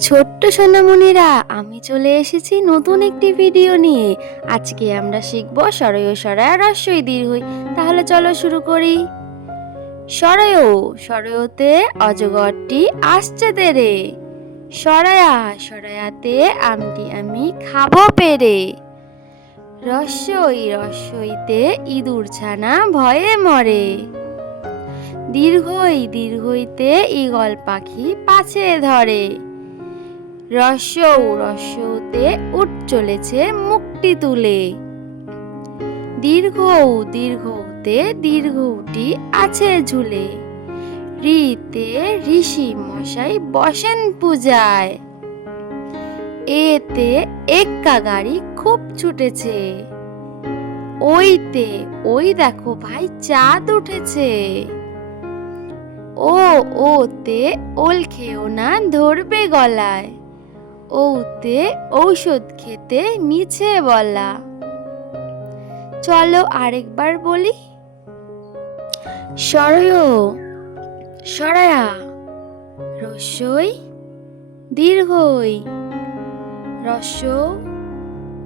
ছোট্ট সোনামণিরা, আমি চলে এসেছি নতুন একটি ভিডিও নিয়ে। আজকে আমরা শিখব সরয় ও সরয়া রস্বই দীর্ঘই। তাহলে চলো শুরু করি। সরয়, সরয়তে অজগরটি আসছে তেরে। সরয়া, সরয়াতে আমটি আমি খাবো পেরে। রস্বই, রস্বইতে ইঁদুর ছানা ভয়ে মরে। দীর্ঘই, দীর্ঘইতে ঈগল পাখি পাছে ধরে। রস্যৌ, রস্যৌতে উট চলেছে মুখটি তুলে। দীর্ঘৌ, দীর্ঘৌতে দীর্ঘৌটি আছে ঝুলে। ঋতে ঋষি মশাই বসেন পূজায়। এতে এক্কা গাড়ি খুব ছুটেছে। ওইতে, ওই দেখো ভাই চাঁদ উঠেছে। ওতে ওল খেও না ধরবে গলায়। ওতে ঔষধ খেতে মিছে বলা। চলো আরেকবার বলি। সরয়, সরয়া, রস্বই দীর্ঘই, রস্য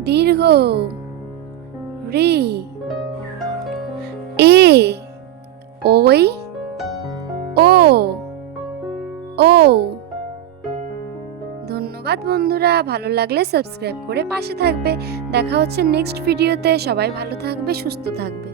দীর্ঘ, ঋ, এ, ওই, ও। ধন্যবাদ বন্ধুরা, ভালো লাগলে সাবস্ক্রাইব করে পাশে থাকবে। দেখা হচ্ছে নেক্সট ভিডিওতে। সবাই ভালো থাকবে, সুস্থ থাকবে।